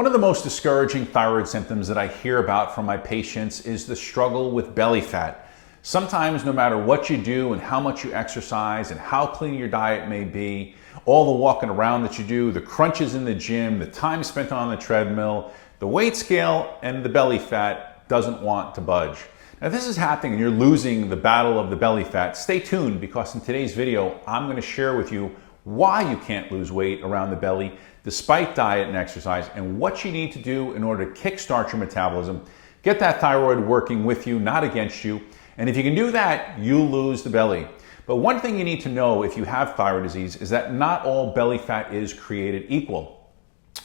One of the most discouraging thyroid symptoms that I hear about from my patients is the struggle with belly fat. Sometimes no matter what you do and how much you exercise and how clean your diet may be, all the walking around that you do, the crunches in the gym, the time spent on the treadmill, the weight scale and the belly fat doesn't want to budge. Now if this is happening and you're losing the battle of the belly fat, stay tuned because in today's video, I'm going to share with you why you can't lose weight around the belly despite diet and exercise, and what you need to do in order to kickstart your metabolism, get that thyroid working with you, not against you. And if you can do that, you'll lose the belly. But one thing you need to know if you have thyroid disease is that not all belly fat is created equal.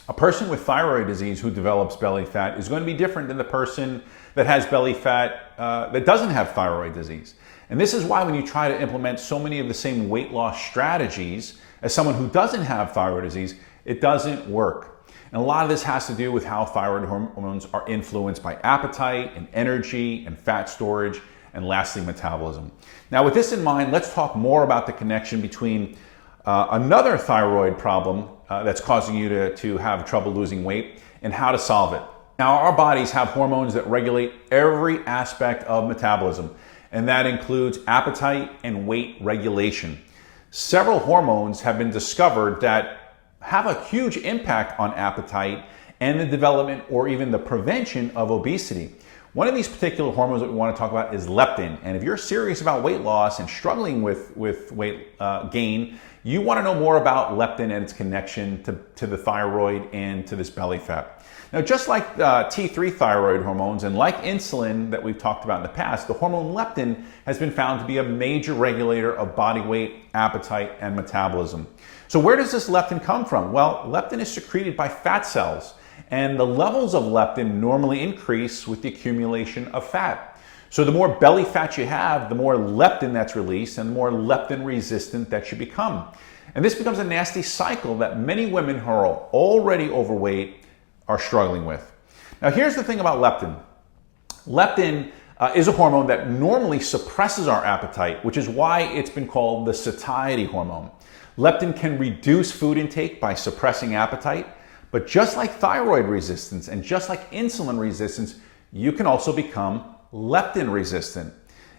A person with thyroid disease who develops belly fat is going to be different than the person that has belly fat that doesn't have thyroid disease. And this is why when you try to implement so many of the same weight loss strategies as someone who doesn't have thyroid disease, it doesn't work. And a lot of this has to do with how thyroid hormones are influenced by appetite and energy and fat storage and lastly metabolism. Now with this in mind, let's talk more about the connection between another thyroid problem that's causing you to have trouble losing weight and how to solve it. Now our bodies have hormones that regulate every aspect of metabolism, and that includes appetite and weight regulation. Several hormones have been discovered that have a huge impact on appetite and the development or even the prevention of obesity. One of these particular hormones that we want to talk about is leptin. And if you're serious about weight loss and struggling with weight gain, you want to know more about leptin and its connection to the thyroid and to this belly fat. Now, just like T3 thyroid hormones and like insulin that we've talked about in the past, the hormone leptin has been found to be a major regulator of body weight, appetite, and metabolism. So where does this leptin come from? Well, leptin is secreted by fat cells, and the levels of leptin normally increase with the accumulation of fat. So the more belly fat you have, the more leptin that's released and the more leptin resistant that you become. And this becomes a nasty cycle that many women who are already overweight are struggling with. Now here's the thing about leptin. Leptin is a hormone that normally suppresses our appetite, which is why it's been called the satiety hormone. Leptin can reduce food intake by suppressing appetite, but just like thyroid resistance and just like insulin resistance, you can also become leptin resistant.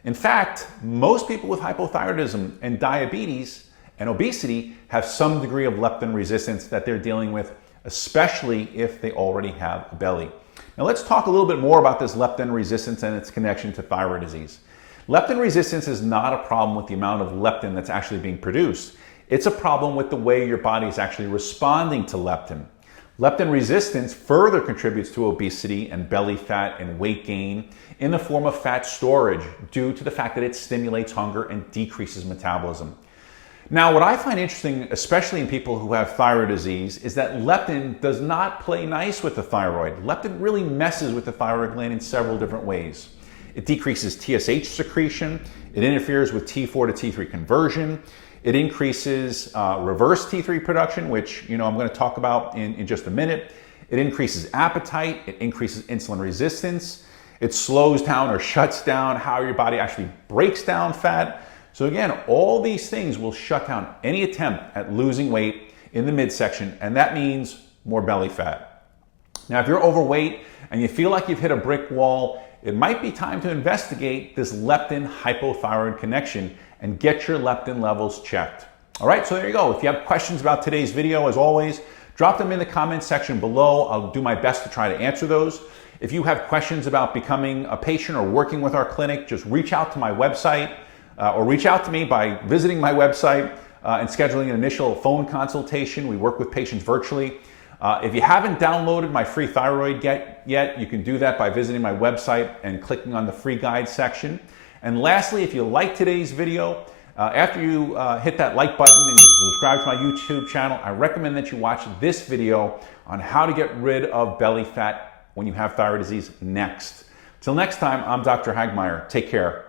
In fact, most people with hypothyroidism and diabetes and obesity have some degree of leptin resistance that they're dealing with, especially if they already have a belly. Now let's talk a little bit more about this leptin resistance and its connection to thyroid disease. Leptin resistance is not a problem with the amount of leptin that's actually being produced. It's a problem with the way your body is actually responding to leptin. Leptin resistance further contributes to obesity and belly fat and weight gain in the form of fat storage due to the fact that it stimulates hunger and decreases metabolism. Now, what I find interesting, especially in people who have thyroid disease, is that leptin does not play nice with the thyroid. Leptin really messes with the thyroid gland in several different ways. It decreases TSH secretion, it interferes with T4 to T3 conversion, it increases reverse T3 production, which I'm going to talk about in just a minute. It increases appetite, it increases insulin resistance, it slows down or shuts down how your body actually breaks down fat. So again, all these things will shut down any attempt at losing weight in the midsection, and that means more belly fat. Now, if you're overweight and you feel like you've hit a brick wall, it might be time to investigate this leptin hypothyroid connection and get your leptin levels checked. All right, so there you go. If you have questions about today's video, as always, drop them in the comments section below. I'll do my best to try to answer those. If you have questions about becoming a patient or working with our clinic, just reach out to my website or reach out to me by visiting my website and scheduling an initial phone consultation. We work with patients virtually. If you haven't downloaded my free thyroid yet, you can do that by visiting my website and clicking on the free guide section. And lastly, if you like today's video, after you hit that like button and you subscribe to my YouTube channel, I recommend that you watch this video on how to get rid of belly fat when you have thyroid disease next. Till next time, I'm Dr. Hagmeyer. Take care.